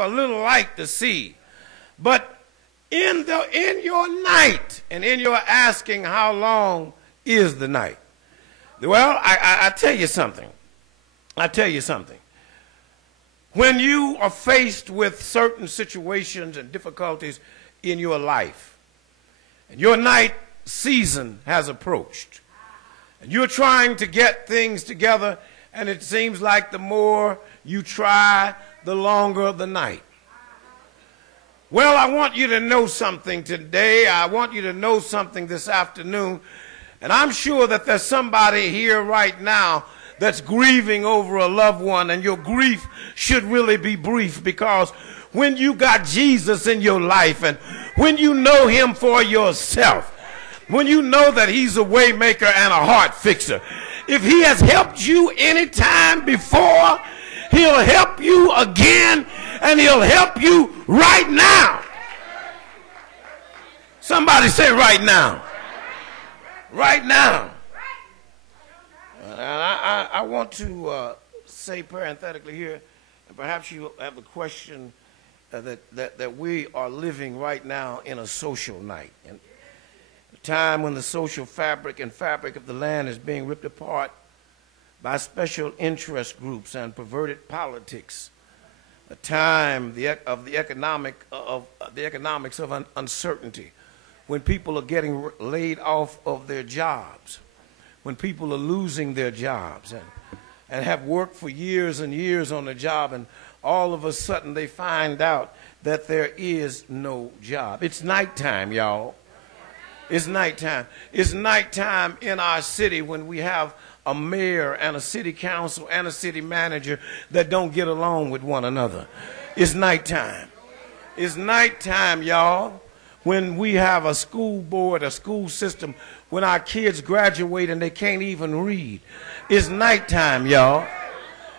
a little light to see. But in your night and in your asking how long is the night? Well, I tell you something. I tell you something. When you are faced with certain situations and difficulties in your life, and your night season has approached, and you're trying to get things together, and it seems like the more you try, the longer the night. Well, I want you to know something today. I want you to know something this afternoon. And I'm sure that there's somebody here right now that's grieving over a loved one, and your grief should really be brief, because when you got Jesus in your life and when you know him for yourself, when you know that he's a way maker and a heart fixer, if he has helped you any time before, he'll help you again, and he'll help you right now. Somebody say right now. Right now. And I want to say parenthetically here, and perhaps you have a question that we are living right now in a social night. And a time when the social fabric and fabric of the land is being ripped apart by special interest groups and perverted politics. A time of the economics of uncertainty, when people are getting laid off of their jobs, when people are losing their jobs and have worked for years and years on a job, and all of a sudden they find out that there is no job. It's nighttime, y'all. It's nighttime. It's nighttime in our city when we have a mayor and a city council and a city manager that don't get along with one another. It's nighttime. It's nighttime, y'all, when we have a school board, a school system, when our kids graduate and they can't even read. It's nighttime, y'all.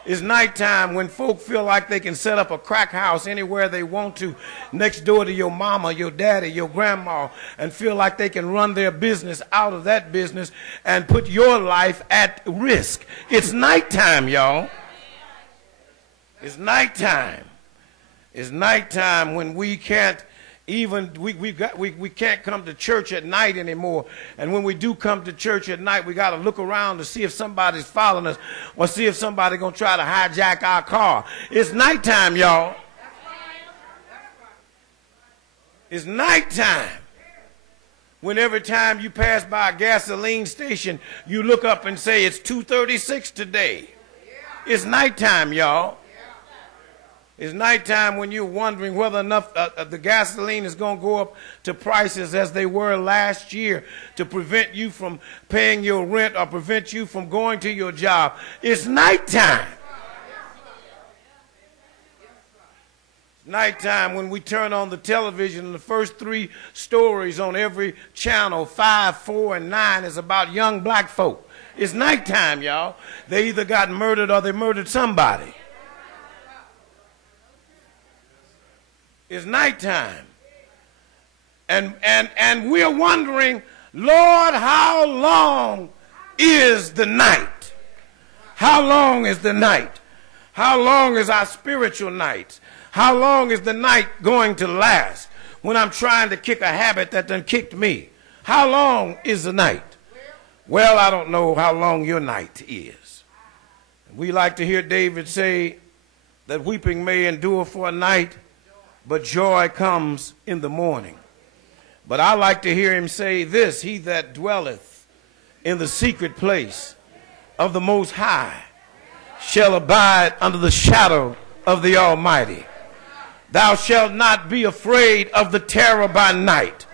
It's nighttime when folk feel like they can set up a crack house anywhere they want to, next door to your mama, your daddy, your grandma, and feel like they can run their business out of that business and put your life at risk. It's nighttime, y'all. It's nighttime. It's nighttime when we can't even, we can't come to church at night anymore. And when we do come to church at night, we got to look around to see if somebody's following us or see if somebody's going to try to hijack our car. It's nighttime, y'all. It's nighttime. When every time you pass by a gasoline station, you look up and say, it's 2:36 today. It's nighttime, y'all. It's nighttime when you're wondering whether enough the gasoline is going to go up to prices as they were last year to prevent you from paying your rent or prevent you from going to your job. It's nighttime. Nighttime when we turn on the television and the first 3 stories on every channel, 5, 4, and 9, is about young black folk. It's nighttime, y'all. They either got murdered or they murdered somebody. It's nighttime. And we're wondering, Lord, how long is the night? How long is the night? How long is our spiritual night? How long is the night going to last when I'm trying to kick a habit that done kicked me? How long is the night? Well, I don't know how long your night is. We like to hear David say that weeping may endure for a night, but joy comes in the morning. But I like to hear him say this: he that dwelleth in the secret place of the Most High shall abide under the shadow of the Almighty. Thou shalt not be afraid of the terror by night,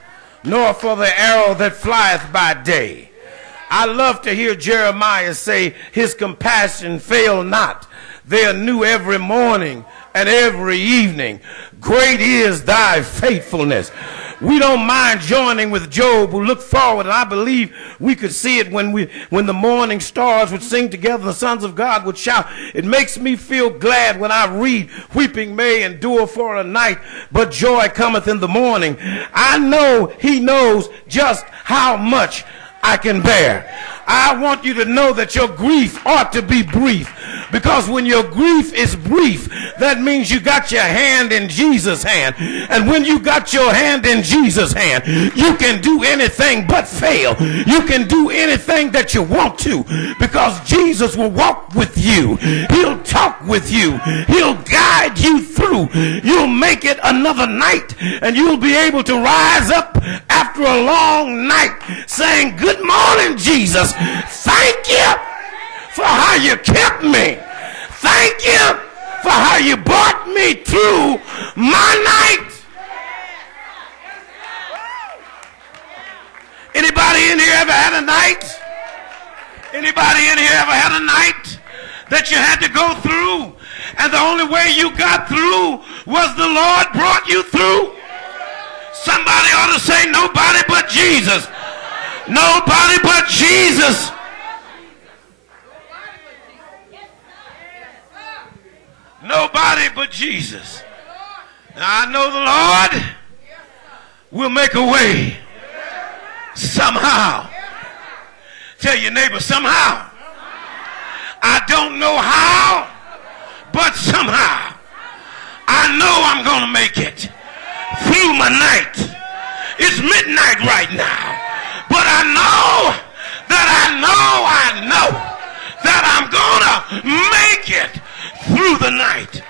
nor for the arrow that flieth by day. I love to hear Jeremiah say, his compassion fail not. They are new every morning and every evening. Great is thy faithfulness. We don't mind joining with Job, who looked forward, and I believe we could see it when the morning stars would sing together, the sons of God would shout. It makes me feel glad when I read, weeping may endure for a night, but joy cometh in the morning. I know he knows just how much I can bear. I want you to know that your grief ought to be brief, because when your grief is brief, that means you got your hand in Jesus' hand. And when you got your hand in Jesus' hand, you can do anything but fail. You can do anything that you want to, because Jesus will walk with you. He'll talk with you. He'll guide you through. You'll make it another night, and you'll be able to rise up after a long night saying, "Good morning, Jesus. Thank you for how you kept me. Thank you for how you brought me through my night." Anybody in here ever had a night? Anybody in here ever had a night that you had to go through, and the only way you got through was the Lord brought you through? Somebody ought to say, "Nobody but Jesus." Nobody but Jesus. Nobody but Jesus. And I know the Lord will make a way somehow. Tell your neighbor, somehow. I don't know how, but somehow. I know I'm going to make it through my night. It's midnight right now. But I know that I'm going to make it through the night.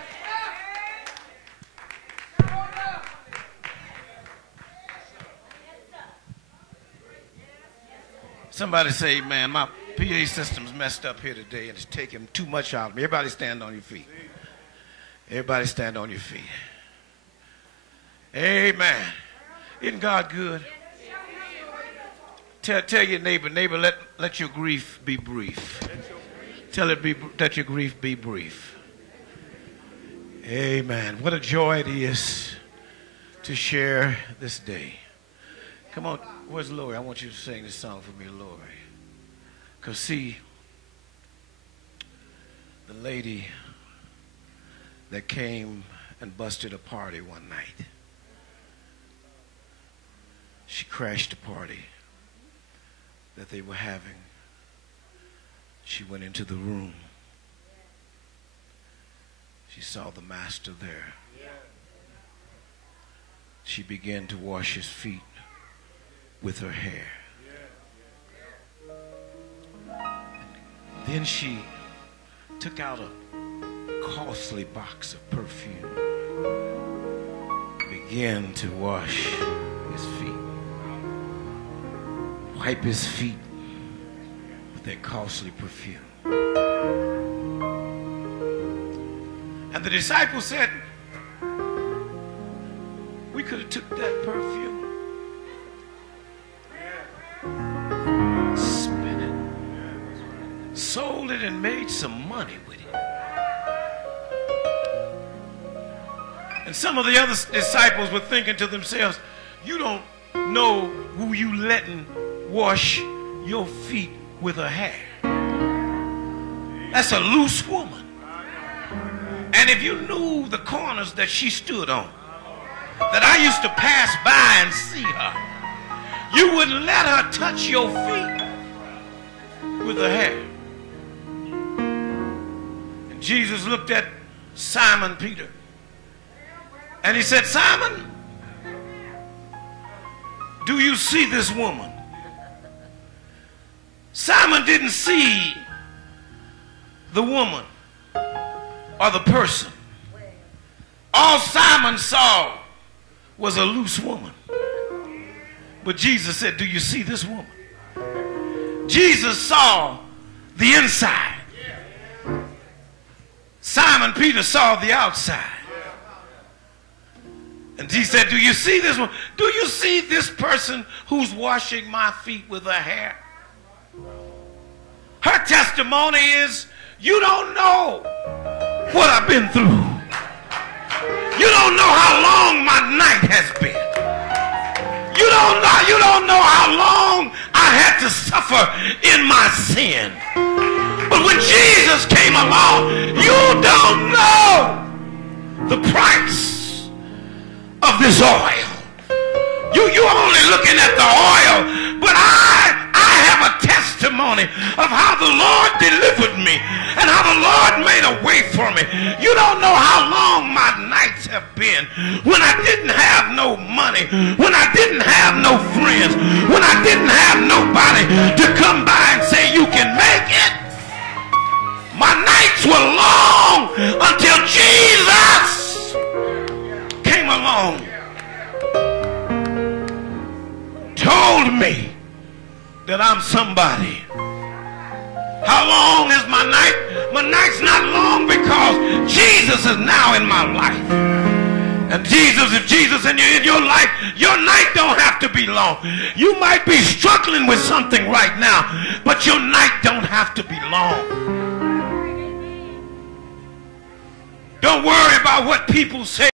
Somebody say, "Man, my PA system's messed up here today and it's taking too much out of me." Everybody stand on your feet. Everybody stand on your feet. Amen. Isn't God good? Tell your neighbor, let your grief be brief. Let your grief be brief. Amen. What a joy it is to share this day. Come on, where's Lori? I want you to sing this song for me, Lori. Because see, the lady that came and busted a party one night, she crashed the party that they were having. She went into the room. She saw the master there. She began to wash his feet with her hair. Then she took out a costly box of perfume, began to wash his feet, wipe his feet with that costly perfume. And the disciples said, "We could have took that perfume, spent it, sold it, and made some money with it." And some of the other disciples were thinking to themselves, "You don't know who you letting wash your feet with her hair. That's a loose woman. And if you knew the corners that she stood on, that I used to pass by and see her, you wouldn't let her touch your feet with her hair." And Jesus looked at Simon Peter and he said, "Simon, do you see this woman?" Simon didn't see the woman or the person. All Simon saw was a loose woman. But Jesus said, "Do you see this woman?" Jesus saw the inside. Simon Peter saw the outside. And he said, "Do you see this one? Do you see this person who's washing my feet with her hair?" Her testimony is, "You don't know what I've been through. You don't know how long my night has been. You don't know how long I had to suffer in my sin. But when Jesus came along, you don't know the price of this oil. You're only looking at the oil, but I testimony of how the Lord delivered me and how the Lord made a way for me. You don't know how long my nights have been when I didn't have no money, when I didn't have no friends, when I didn't have nobody to come by and say, you can make it. My nights were long until Jesus came along, told me that I'm somebody. How long is my night? My night's not long because Jesus is now in my life. And if Jesus in your life, your night don't have to be long. You might be struggling with something right now, but your night don't have to be long. Don't worry about what people say.